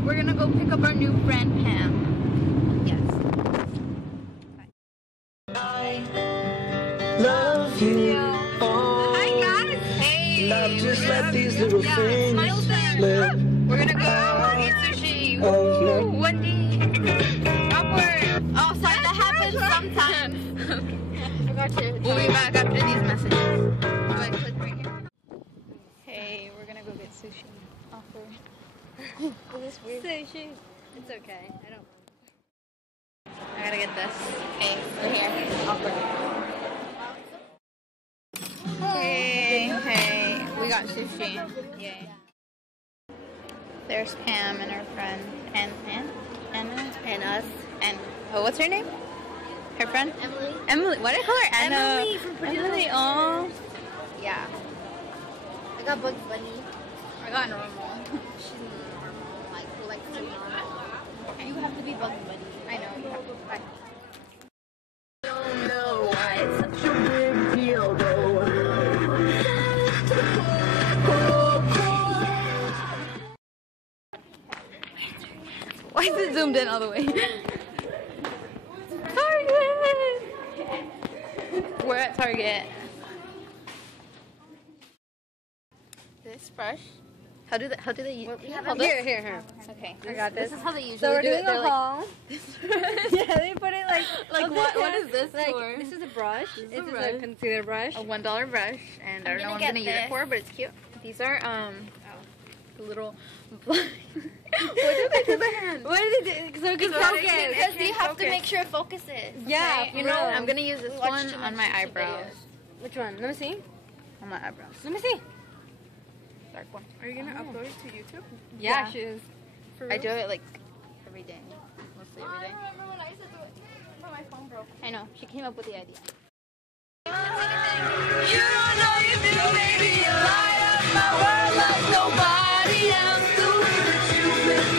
we're gonna go pick up our new friend Pam. Yes. I love you. Hi guys. Hey. Love, just let these little things slip. We're gonna go eat sushi. Oh, no. One day. Upward. Oh, sorry, that happens sometimes. We'll be back after these messages. Go ahead, click right here. Hey, we're gonna go get sushi. Awkward. Is this weird? Sushi. It's okay. I gotta get this. Hey, we're here. Awkward. Hey. We got sushi. Yay. There's Pam and her friend. Anna? And us. And, oh, what's her name? Her friend? Emily. Why did I call her Anna? Emily from Purdue. Emily, oh. Yeah. I got Bugs Bunny. I got normal. She's normal. Like, who likes to be normal. You have to be Bugs Bunny. I know. You have to. Bye. Don't know why it's such a big deal, though. Why is it zoomed in all the way? Target! We're at Target. This brush. How do they use it? Here. Okay, I got this. This is how they usually So we're do doing it. a haul. Yeah, they put it like what is this like, for? This is a brush. This is brush. a concealer brush. A $1 brush, and I don't know what I'm gonna use it for, but it's cute. These are little. What do they do the hand? What did they do? So it can focus. Because you have to make sure it focuses. Yeah, Okay, you know, I'm gonna use this one on my eyebrows. Which one? Let me see. On my eyebrows. Let me see. Dark one. Are you gonna upload it to YouTube? Yeah, she is. I do it like every day. Mostly every day. remember when I used to do it when my phone broke. I know. She came up with the idea. You don't know you do, baby. You light up my world like nobody else. The way that you been